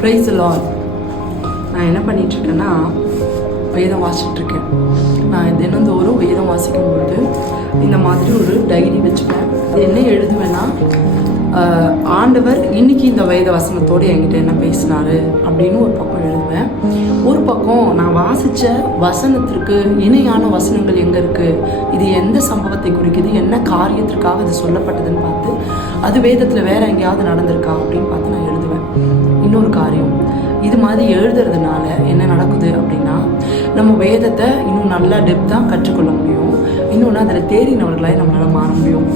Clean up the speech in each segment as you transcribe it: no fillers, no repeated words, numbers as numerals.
Price Lord. நான் என்ன பண்ணிகிட்ருக்கேன்னா வேதம் வாசிச்சுட்ருக்கேன். நான் தினந்தோறும் வேதம் வாசிக்கும் பொழுது இந்த மாதிரி ஒரு டைரி வச்சுப்பேன். அது என்ன எழுதுவேன்னா, ஆண்டவர் இன்னைக்கு இந்த வேத வசனத்தோடு என்கிட்ட என்ன பேசினாரு அப்படின்னு ஒரு பக்கம் எழுதுவேன். ஒரு பக்கம் நான் வாசித்த வசனத்திற்கு இணையான வசனங்கள் எங்கே இருக்குது, இது எந்த சம்பவத்தை குறிக்குது, என்ன காரியத்திற்காக இது சொல்லப்பட்டதுன்னு பார்த்து அது வேதத்தில் வேறு எங்கேயாவது நடந்திருக்கா அப்படின்னு பார்த்து நான் எழுதுவேன். இன்னொரு காரியம், இது மாதிரி எழுதுறதுனால என்ன நடக்குது அப்படின்னா, நம்ம வேதத்தை இன்னும் நல்லா டெப்த்தாக கற்றுக்கொள்ள முடியும். இன்னொன்று அதில் தேறினவர்களாக நம்மளால் மாற முடியும்.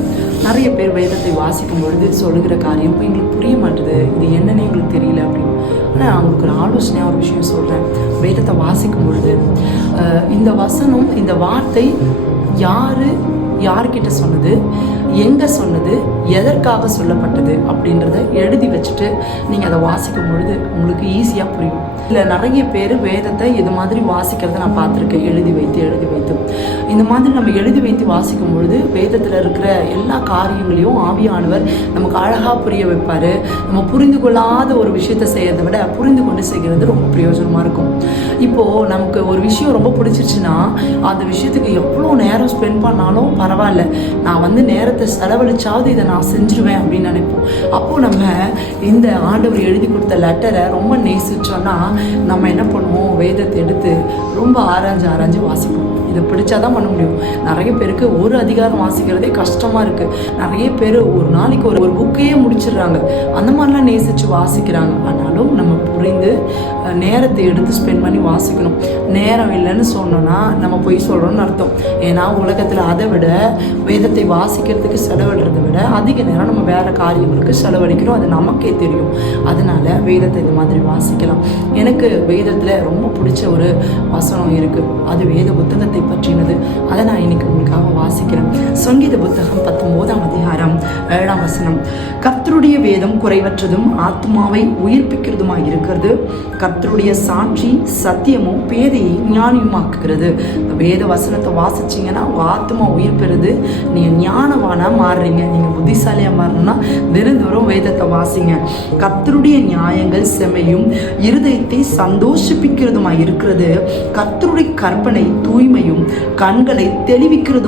நிறைய பேர் வேதத்தை வாசிக்கும் பொழுது சொல்லுகிற காரியம் இப்போ எங்களுக்கு புரிய மாட்டுது, இது என்னன்னே எங்களுக்கு தெரியல அப்படின்னு. ஆனால் நான் உங்களுக்கு ஒரு ஆலோசனையாக ஒரு விஷயம் சொல்கிறேன். வேதத்தை வாசிக்கும் பொழுது இந்த வசனம், இந்த வார்த்தை யார்கிட்ட சொன்னது, எங்கே சொன்னது, எதற்காக சொல்லப்பட்டது அப்படின்றத எழுதி வச்சுட்டு நீங்கள் அதை வாசிக்கும் பொழுது உங்களுக்கு ஈஸியாக புரியும். இல்லை நிறைய பேர் வேதத்தை இது மாதிரி வாசிக்கிறத நான் பார்த்துருக்கேன். எழுதி வைத்து இந்த மாதிரி நம்ம எழுதி வைத்து வாசிக்கும் பொழுது வேதத்தில் இருக்கிற எல்லா காரியங்களையும் ஆவியானவர் நமக்கு அழகாக புரிய வைப்பார். நம்ம புரிந்து கொள்ளாத ஒரு விஷயத்தை செய்யறதை விட புரிந்து கொண்டு செய்கிறது ரொம்ப பிரயோஜனமாக இருக்கும். இப்போது நமக்கு ஒரு விஷயம் ரொம்ப பிடிச்சிருச்சுன்னா அந்த விஷயத்துக்கு எவ்வளோ நேரம் ஸ்பெண்ட் பண்ணாலும் பரவாயில்ல, நான் நேரத்தை செலவழிச்சாவது இதை நான் செஞ்சிருவேன் அப்படின்னு நினைப்போம். அப்போது நம்ம இந்த ஆண்டவர் எழுதி கொடுத்த லெட்டரை ரொம்ப நேசிச்சோன்னா நம்ம என்ன பண்ணுவோம், வேதத்தை எடுத்து ரொம்ப ஆராய்ஞ்சு வாசிப்போம். இதை பிடிச்சாதான் பண்ண முடியும். நிறைய பேருக்கு ஒரு அதிகாரம் வாசிக்கிறதே கஷ்டமாக இருக்குது. நிறைய பேர் ஒரு நாளைக்கு ஒரு புக்கையே முடிச்சிடுறாங்க. அந்த மாதிரிலாம் நேசித்து வாசிக்கிறாங்க. ஆனாலும் நம்ம புரிந்து நேரத்தை எடுத்து ஸ்பெண்ட் பண்ணி வாசிக்கணும். நேரம் இல்லைன்னு சொன்னோன்னா நம்ம போய் சொல்கிறோன்னு அர்த்தம். ஏன்னா உலகத்தில் அதை விட வேதத்தை வாசிக்கிறதுக்கு செலவிடுறதை விட அதிக நேரம் நம்ம வேறு காரியங்களுக்கு செலவழிக்கிறோம். அது நமக்கே தெரியும். அதனால் வேதத்தை இந்த மாதிரி வாசிக்கலாம். எனக்கு வேதத்தில் ரொம்ப பிடிச்ச ஒரு வசனம் இருக்குது. அது வேத புத்தகத்தை பற்றினது. அதை நான் இன்னைக்கு உங்களுக்காக வாசிக்கிறேன். சங்கீத புத்தகம் 19ஆம் அதிகாரம் 7ஆம் வசனம். கர்த்தருடைய வேதம் குறைவற்றதும் ஆத்மாவை உயிர்ப்பிக்கிறதுமாய் இருக்கிறது. கர்த்தருடைய சாட்சி சத்தியமும் பேதையை ஞானியுமாக்குகிறது. இந்த வேத வசனத்தை வாசிச்சிங்கன்னா உங்கள் ஆத்மா உயிர் பெறுது. நீங்கள் ஞானவானா மாறுறீங்க. நீங்கள் புத்திசாலியாக மாறணும்னா தினந்தோறும் வேதத்தை வாசிங்க. கர்த்தருடைய நியாயங்கள் செமையும் இருதயத்தை சந்தோஷிப்பிக்கிறதுமாய் இருக்கிறது. கர்த்தருடைய கற்பனை தூய்மையும் கண்களை தெளிவிக்கிறதும்